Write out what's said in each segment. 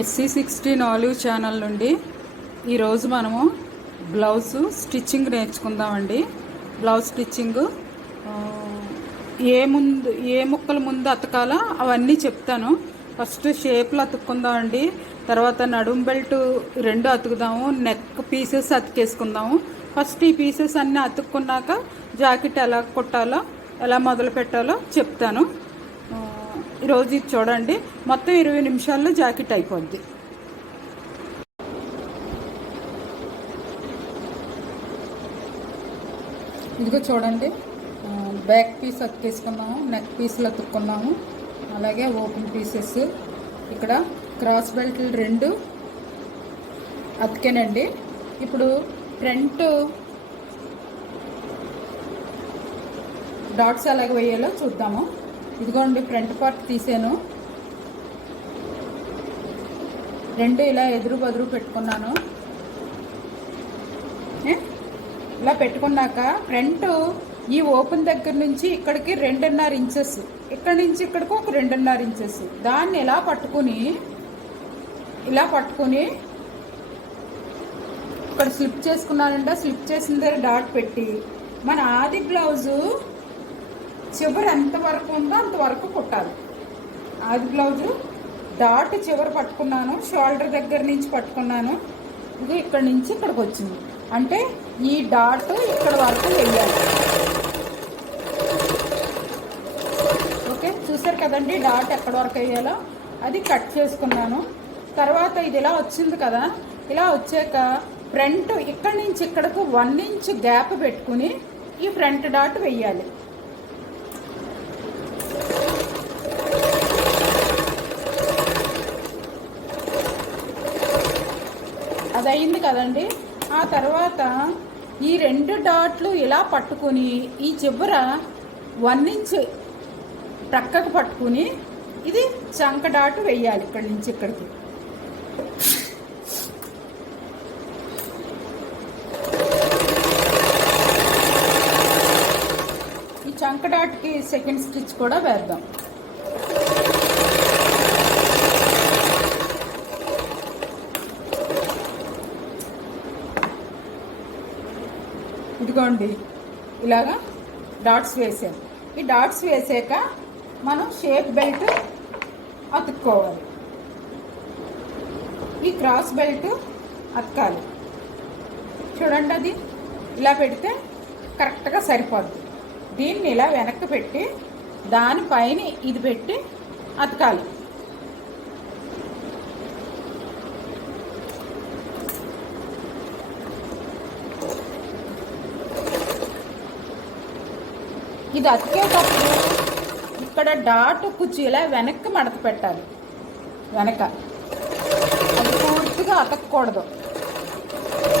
SC16 olive channel నుండి ఈరోజు మనము బ్లౌజ్ స్టిచ్చింగ్ నేర్చుకుందామండి. బ్లౌజ్ స్టిచ్చింగ్ ఏ ముక్కల ముందు అతకాలో అవన్నీ చెప్తాను. ఫస్ట్ షేప్లు అతుక్కుందామండి. తర్వాత నడుం బెల్ట్ 2 అతుకుదాము. నెక్ పీసెస్ అతికేసుకుందాము. ఫస్ట్ ఈ పీసెస్ అన్నీ అతుక్కున్నాక జాకెట్ ఎలా కుట్టాలో ఎలా మొదలు పెట్టాలో చెప్తాను. ఈరోజు ఇది చూడండి, మొత్తం 20 నిమిషాల్లో జాకెట్ అయిపోద్ది. ఇదిగో చూడండి, బ్యాక్ పీస్ అతికేసుకున్నాము, నెక్ పీసులు అతుక్కున్నాము, అలాగే ఓపెన్ పీసెస్. ఇక్కడ క్రాస్ బెల్ట్లు 2 అతికానండి. ఇప్పుడు ఫ్రంట్ డాట్స్ ఎలాగ వేయాలో చూద్దాము. ఇదిగోండి, ఫ్రంట్ పార్ట్ తీసాను. 2 ఇలా ఎదురు బదురు పెట్టుకున్నాను. ఇలా పెట్టుకున్నాక ఫ్రంట్ ఈ ఓపెన్ దగ్గర నుంచి ఇక్కడికి 2.5 ఇంచెస్, ఇక్కడి నుంచి ఇక్కడికి ఒక 2.5 ఇంచెస్. దాన్ని ఇలా పట్టుకుని ఇక్కడ స్లిప్ చేసుకున్నానంటే స్లిప్ చేసిన దగ్గర డాట్ పెట్టి మన ఆది బ్లౌజు చివరి ఎంతవరకు ఉందో అంతవరకు కుట్టాలి. ఆది బ్లౌజు డాట్ చివరి పట్టుకున్నాను, షోల్డర్ దగ్గర నుంచి పట్టుకున్నాను. ఇది ఇక్కడి నుంచి ఇక్కడికి వచ్చింది అంటే ఈ డాట్ ఇక్కడ వరకు వేయాలి. ఓకే, చూసారు కదండి డాట్ ఎక్కడి వరకు వేయాలో. అది కట్ చేసుకున్నాను. తర్వాత ఇది ఇలా వచ్చింది కదా, ఇలా వచ్చాక ఫ్రంట్ ఇక్కడి నుంచి ఇక్కడకు 1 ఇంచ్ గ్యాప్ పెట్టుకుని ఈ ఫ్రంట్ డాట్ వేయాలి. అది అయింది కదండి. ఆ తర్వాత ఈ 2 డాట్లు ఇలా పట్టుకుని ఈ చివర 1 ఇంచ్ ప్రక్కకు పట్టుకుని ఇది చంక డాట్ వేయాలి ఇక్కడి నుంచి ఇక్కడికి. ఈ చంక డాట్కి సెకండ్ స్టిచ్ కూడా వేద్దాం. ఇదిగోండి, ఇలాగా డాట్స్ వేసాం. ఈ డాట్స్ వేసాక మనం షేప్ బెల్ట్ అతుక్కోవాలి. ఈ క్రాస్ బెల్ట్ అతకాలి. చూడండి, అది ఇలా పెడితే కరెక్ట్గా సరిపోద్ది. దీన్ని ఇలా వెనక్కి పెట్టి దానిపైన ఇది పెట్టి అతకాలి. ఇది అతికేటప్పుడు ఇక్కడ డాట్ కుచ్చి ఇలా వెనక్కి మడత పెట్టాలి. వెనక అది పూర్తిగా అతకూడదు.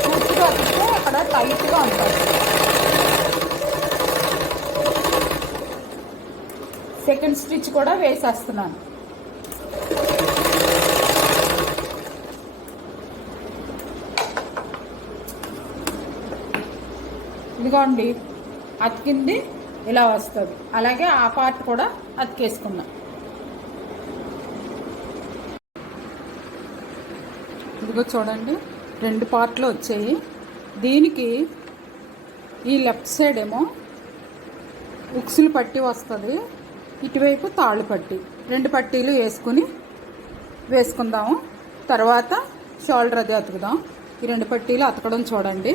పూర్తిగా అతికితే అక్కడ టైట్గా ఉంటుంది. సెకండ్ స్టిచ్ కూడా వేసేస్తున్నాను. ఇదిగోండి, అతికింది ఇలా వస్తుంది. అలాగే ఆ పార్ట్ కూడా అతికేసుకున్నాం. ఇదిగో చూడండి, 2 పార్ట్లు వచ్చాయి. దీనికి ఈ లెఫ్ట్ సైడ్ ఏమో ఉక్సులు పట్టి వస్తుంది, ఇటువైపు తాళ్ళు పట్టి. 2 పట్టీలు వేసుకుందాము. తర్వాత షోల్డర్ అది అతుకుదాం. ఈ 2 పట్టీలు అతకడం చూడండి.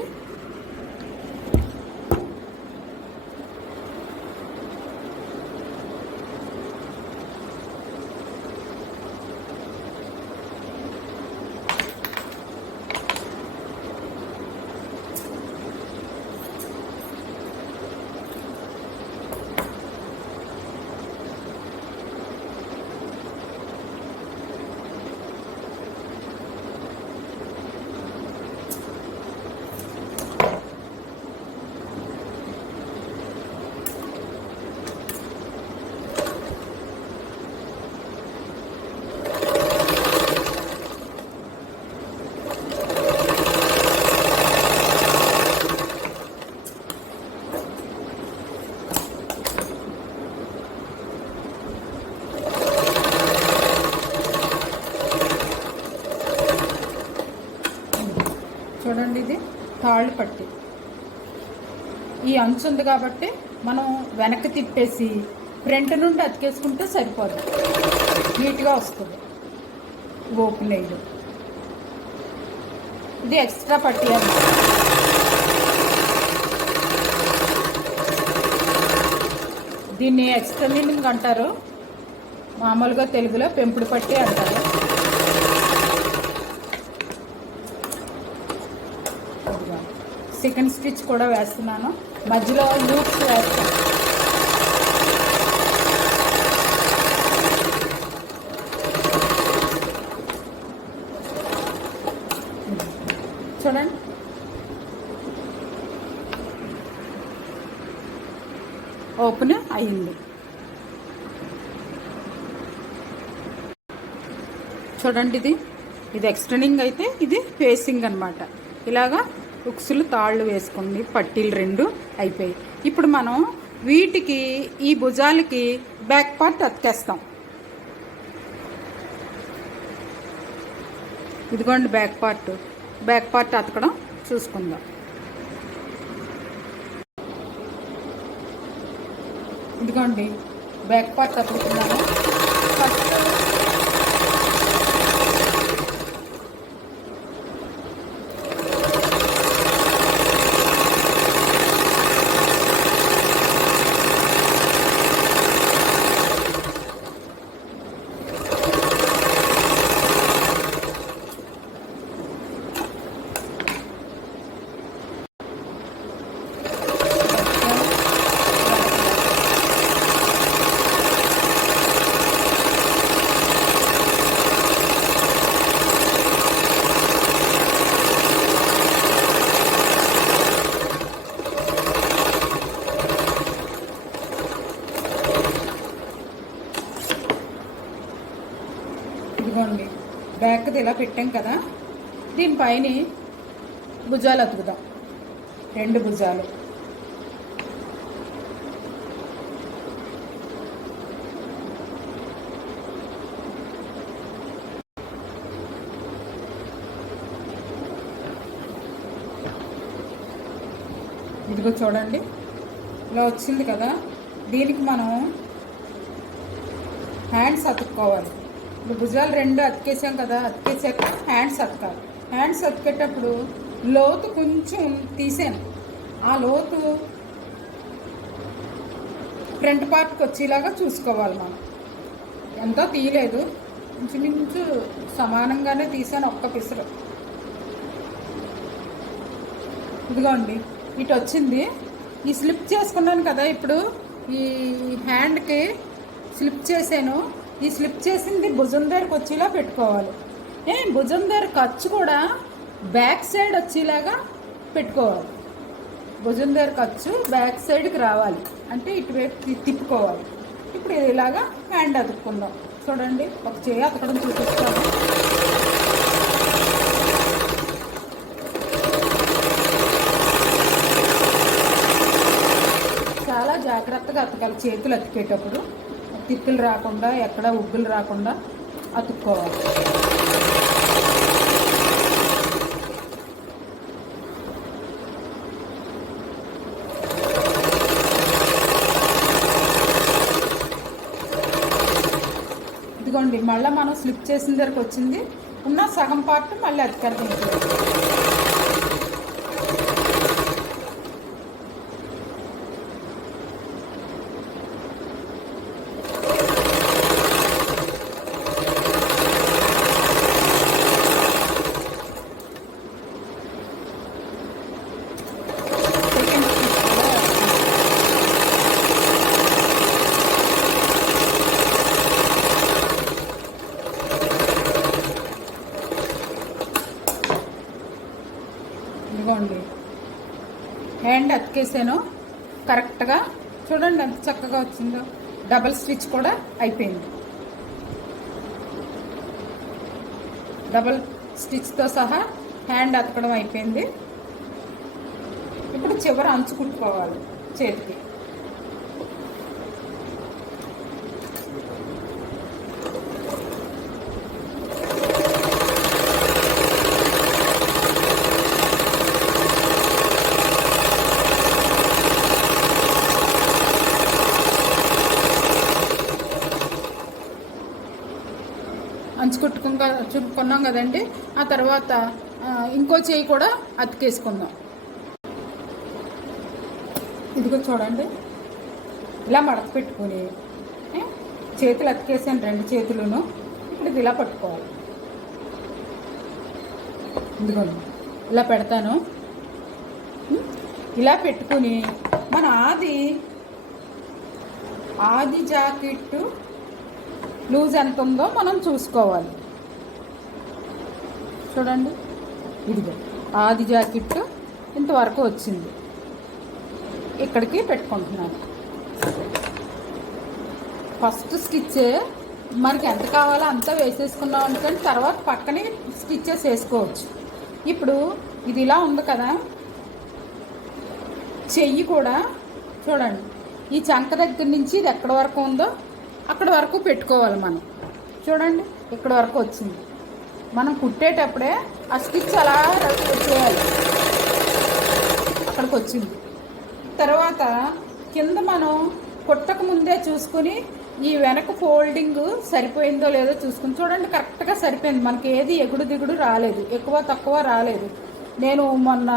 తాళ్ళు పట్టి ఈ అంచు ఉంది కాబట్టి మనం వెనక్కి తిప్పేసి ఫ్రంట్ నుండి అతికేసుకుంటే సరిపోదు, నీట్గా వస్తుంది ఓపెన్ అయ్యి. ఇది ఎక్స్ట్రా పట్టి అన్నమాట. దీన్ని ఎక్స్టెండింగ్ అంటారు, మామూలుగా తెలుగులో పెంపుడు పట్టి అంటారు. సెకండ్ స్టిచ్ కూడా వేస్తున్నాను, మధ్యలో లూప్స్ వేస్తాను. చూడండి, ఓపెన్ అయింది. చూడండి, ఇది ఎక్స్టెండింగ్ అయితే ఇది ఫేసింగ్ అన్నమాట. ఇలాగా ఉక్సులు తాళ్ళు వేసుకుని పట్టీలు 2 అయిపోయాయి. ఇప్పుడు మనం వీటికి ఈ భుజాలకి బ్యాక్ పార్ట్ అతికేస్తాం. ఇదిగోండి బ్యాక్ పార్ట్ అతకడం చూసుకుందాం. ఇదిగోండి బ్యాక్ పార్ట్ అతుకుతున్నాను. ఫస్ట్ ఇదిగోండి బ్యాక్ది ఇలా పెట్టాం కదా, దీనిపైన భుజాలు అతుకుదాం. 2 భుజాలు ఇదిగో చూడండి ఇలా వచ్చింది కదా, దీనికి మనం హ్యాండ్స్ అతుక్కోవాలి. ఇప్పుడు భుజాలు 2 అతికేసాం కదా, అతికేసాక హ్యాండ్స్ అతకాలి. హ్యాండ్స్ అతికేటప్పుడు లోతు కొంచెం తీసాను, ఆ లోతు ఫ్రంట్ పార్ట్కి వచ్చేలాగా చూసుకోవాలి. మనం ఎంతో తీయలేదు, ఇంచుమించు సమానంగానే తీసాను, ఒక్క పిసరు. ఇదిగోండి ఇటు వచ్చింది. ఈ స్లిప్ చేసుకున్నాను కదా, ఇప్పుడు ఈ హ్యాండ్కి స్లిప్ చేసాను. ఈ స్లిప్ చేసింది భుజం దగ్గరకు వచ్చేలా పెట్టుకోవాలి. భుజం దగ్గర ఖర్చు కూడా బ్యాక్ సైడ్ వచ్చేలాగా పెట్టుకోవాలి. భుజం దగ్గర ఖర్చు బ్యాక్ సైడ్కి రావాలి అంటే ఇటువైపు తిప్పుకోవాలి. ఇప్పుడు ఇలాగా హ్యాండ్ అతుక్కుందాం. చూడండి, ఒక చేయి అతకడం చూపిస్తాను. చాలా జాగ్రత్తగా అతకాలి. చేతులు అతికేటప్పుడు తిప్పులు రాకుండా, ఎక్కడ ఉగ్గులు రాకుండా అతుక్కోవాలి. ఇదిగోండి మళ్ళీ మనం స్లిప్ చేసిన దగ్గరకు వచ్చింది, ఉన్న సగం పార్ట్ మళ్ళీ అతికేద్దాం. ఇదిగోండి హ్యాండ్ అతికేసాను కరెక్ట్గా. చూడండి ఎంత చక్కగా వచ్చిందో. డబల్ స్టిచ్ కూడా అయిపోయింది. డబల్ స్టిచ్తో సహా హ్యాండ్ అతకడం అయిపోయింది. ఇప్పుడు చివర అంచు కుట్టుకోవాలి చేతికి. అంచు చుట్టుకున్నాం కదండి. ఆ తర్వాత ఇంకో చేయి కూడా అతికేసుకుందాం. ఇదిగో చూడండి, ఇలా మడత పెట్టుకొని చేతులు అతికేసాను, 2 చేతులను. ఇప్పుడు ఇది ఇలా పట్టుకోవాలి. ఇదిగోండి ఇలా పెడతాను. ఇలా పెట్టుకుని మన ఆది జాకెట్ లూజ్ ఎంత ఉందో మనం చూసుకోవాలి. చూడండి, ఇదిగో ఆది జాకెట్ ఇంతవరకు వచ్చింది. ఇక్కడికి పెట్టుకుంటున్నాను. ఫస్ట్ స్టిచ్ మనకి ఎంత కావాలో అంతా వేసేసుకున్నాం అనుకోండి, తర్వాత పక్కనే స్టిచ్చెస్ వేసుకోవచ్చు. ఇప్పుడు ఇది ఇలా ఉంది కదా, చెయ్యి కూడా చూడండి, ఈ చంక దగ్గర నుంచి ఇది ఎక్కడి వరకు ఉందో అక్కడ వరకు పెట్టుకోవాలి మనం. చూడండి, ఇక్కడ వరకు వచ్చింది. మనం కుట్టేటప్పుడే ఆ స్టిచ్ అలా చేయాలి, అక్కడికి వచ్చింది. తర్వాత కింద మనం కుట్టక ముందే చూసుకుని ఈ వెనక ఫోల్డింగ్ సరిపోయిందో లేదో చూసుకుని చూడండి, కరెక్ట్గా సరిపోయింది. మనకి ఏది ఎగుడు దిగుడు రాలేదు, ఎక్కువ తక్కువ రాలేదు. నేను మొన్న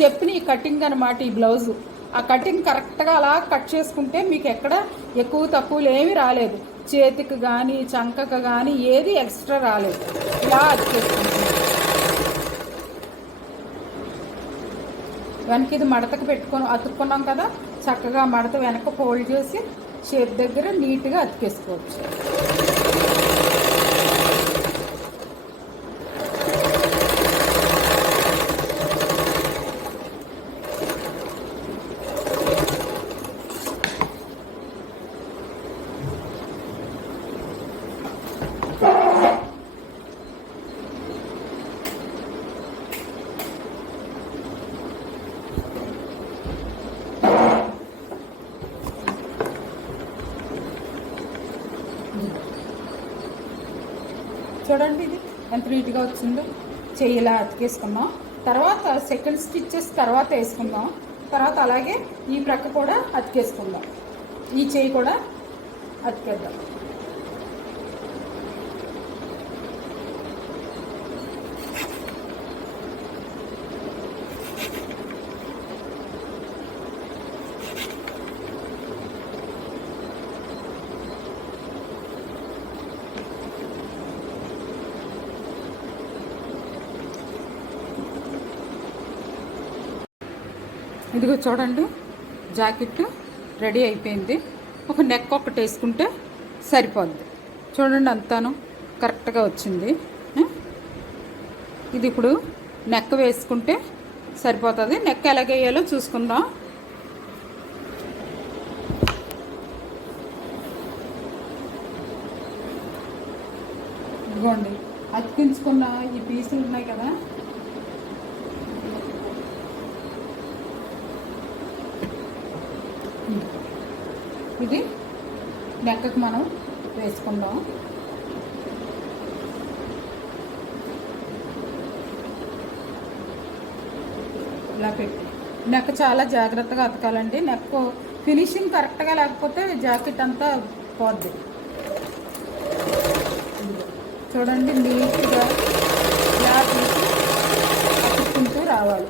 చెప్పిన ఈ కటింగ్ అనమాట, ఈ బ్లౌజు. ఆ కటింగ్ కరెక్ట్గా అలా కట్ చేసుకుంటే మీకు ఎక్కడ ఎక్కువ తక్కువలు ఏమీ రాలేదు. చేతికి కానీ చంకకు కానీ ఏది ఎక్స్ట్రా రాలేదు. ఇలా అతికేసుకుంటున్నాను. వెనక ఇది మడతకు పెట్టుకొని అతుక్కున్నాం కదా, చక్కగా మడత వెనక ఫోల్డ్ చేసి షేప్ దగ్గర నీట్గా అతికేసుకోవచ్చు. చూడండి, ఇది ఎంత నీట్గా వచ్చిందో. చెయ్యి ఇలా అతికేసుకున్నాం. తర్వాత సెకండ్ స్టిచ్చెస్ తర్వాత వేసుకుందాం. తర్వాత అలాగే ఈ ప్రక్క కూడా అతికేసుకుందాం. ఈ చెయ్యి కూడా అతికేద్దాం. ఇదిగో చూడండి, జాకెట్ రెడీ అయిపోయింది. ఒక నెక్ ఒకటి వేసుకుంటే సరిపోద్ది. చూడండి, అంతాను కరెక్ట్గా వచ్చింది. ఇది ఇప్పుడు నెక్ వేసుకుంటే సరిపోతుంది. నెక్ ఎలాగేయాలో చూసుకుందాం. ఇదిగోండి, అతికించుకున్న ఈ పీసులు ఉన్నాయి కదా, ఇది నెక్కకు మనం వేసుకుందాం. ఇలా పెట్టి నెక్ చాలా జాగ్రత్తగా అతకాలండి. నెక్ ఫినిషింగ్ కరెక్ట్గా లేకపోతే జాకెట్ అంతా పోద్ది. చూడండి, నీట్గా ఇలా తీసి అతుక్కుంటూ రావాలి.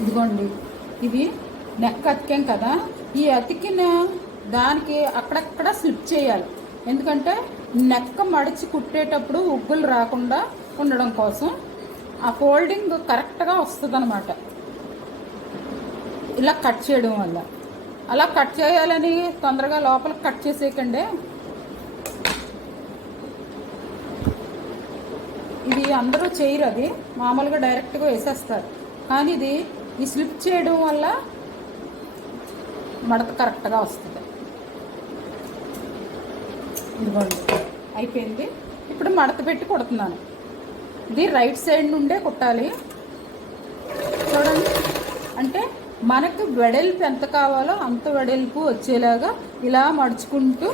ఇదిగోండి, ఇవి నెక్ అతికాం కదా, ఈ అతికిన దానికి అక్కడక్కడ స్లిప్ చేయాలి. ఎందుకంటే నెక్ మడిచి కుట్టేటప్పుడు ఉగ్గులు రాకుండా ఉండడం కోసం ఆ ఫోల్డింగ్ కరెక్ట్గా వస్తుంది అనమాట ఇలా కట్ చేయడం వల్ల. అలా కట్ చేయాలని తొందరగా లోపలికి కట్ చేసేయకండి. ఇది అందరూ చేయరు, అది మామూలుగా డైరెక్ట్గా వేసేస్తారు. కానీ ఇది ఈ స్లిప్ చేయడం వల్ల మడత కరెక్ట్గా వస్తుంది. ఇదిగోండి, అయిపోయింది. ఇప్పుడు మడత పెట్టి కుడుతున్నాను. ఇది రైట్ సైడ్ నుండే కుట్టాలి. చూడండి, అంటే మనకు వెడల్పు ఎంత కావాలో అంత వెడల్పు వచ్చేలాగా ఇలా మడుచుకుంటూ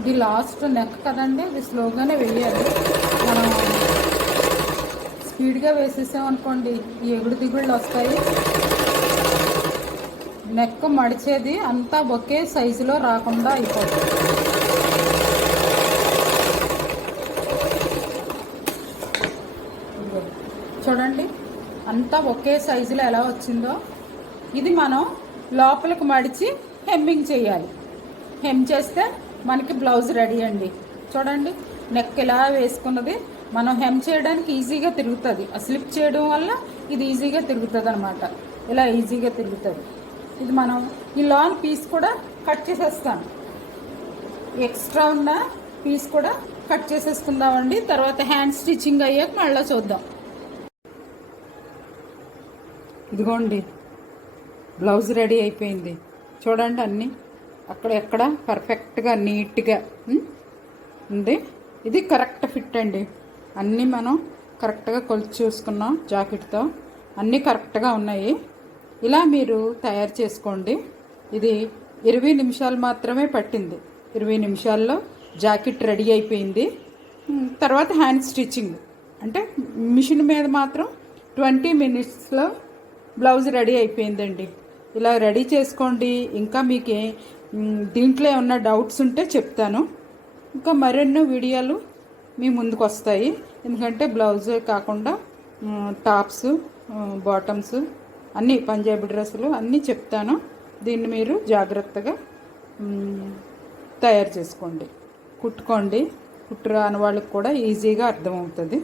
ఇది లాస్ట్ నెక్ కదండి, ఇది స్లోగానే వేయాలి. మనం స్పీడ్గా వేసేసామనుకోండి ఈ ఎగుడు దిగుళ్ళు వస్తాయి. నెక్ మడిచేది అంతా ఒకే సైజులో రాకుండా అయిపోతుంది. చూడండి, అంతా ఒకే సైజులో ఎలా వచ్చిందో. ఇది మనం లోపలికి మడిచి హెమ్మింగ్ చేయాలి. హెమ్ చేస్తే మనకి బ్లౌజ్ రెడీ అండి. చూడండి, నెక్ ఇలా వేసుకున్నది మనం హెమ్ చేయడానికి ఈజీగా తిరుగుతుంది. ఆ స్లిప్ చేయడం వల్ల ఇది ఈజీగా తిరుగుతుంది అనమాట. ఇలా ఈజీగా తిరుగుతుంది. ఇది మనం ఈ లాంగ్ పీస్ కూడా కట్ చేసేస్తాను. ఎక్స్ట్రా ఉన్న పీస్ కూడా కట్ చేసేసుకుందామండి. తర్వాత హ్యాండ్ స్టిచ్చింగ్ అయ్యాక మళ్ళీ చూద్దాం. ఇదిగోండి, బ్లౌజ్ రెడీ అయిపోయింది. చూడండి, అన్నీ అక్కడెక్కడ పర్ఫెక్ట్గా నీట్గా ఉంది. ఇది కరెక్ట్ ఫిట్ అండి. అన్నీ మనం కరెక్ట్గా కొలిచి చూసుకున్నాం. జాకెట్తో అన్నీ కరెక్ట్గా ఉన్నాయి. ఇలా మీరు తయారు చేసుకోండి. ఇది 20 నిమిషాలు మాత్రమే పట్టింది. 20 నిమిషాల్లో జాకెట్ రెడీ అయిపోయింది. తర్వాత హ్యాండ్ స్టిచ్చింగ్ అంటే మిషన్ మీద మాత్రం 20 మినిట్స్లో బ్లౌజ్ రెడీ అయిపోయిందండి. ఇలా రెడీ చేసుకోండి. ఇంకా మీకు దీంట్లో ఏమన్నా డౌట్స్ ఉంటే చెప్తాను. ఇంకా మరెన్నో వీడియోలు మీ ముందుకు వస్తాయి. ఎందుకంటే బ్లౌజే కాకుండా టాప్స్, బాటమ్స్ అన్నీ, పంజాబీ డ్రెస్సులు అన్నీ చెప్తాను. దీన్ని మీరు జాగ్రత్తగా తయారు చేసుకోండి, కుట్టుకోండి. కుట్టు రాని వాళ్ళకి కూడా ఈజీగా అర్థమవుతుంది.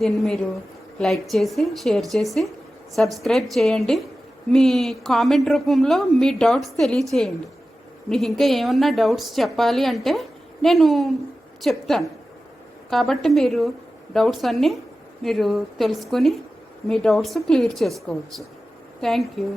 దీన్ని మీరు లైక్ చేసి, షేర్ చేసి, సబ్స్క్రైబ్ చేయండి. మీ కామెంట్ రూపంలో మీ డౌట్స్ తెలియచేయండి. మీకు ఇంకా ఏమన్నా డౌట్స్ చెప్పాలి అంటే నేను చెప్తాను. కాబట్టి మీరు డౌట్స్ అన్నీ మీరు తెలుసుకొని మీ డౌట్స్ క్లియర్ చేసుకోవచ్చు. Thank you.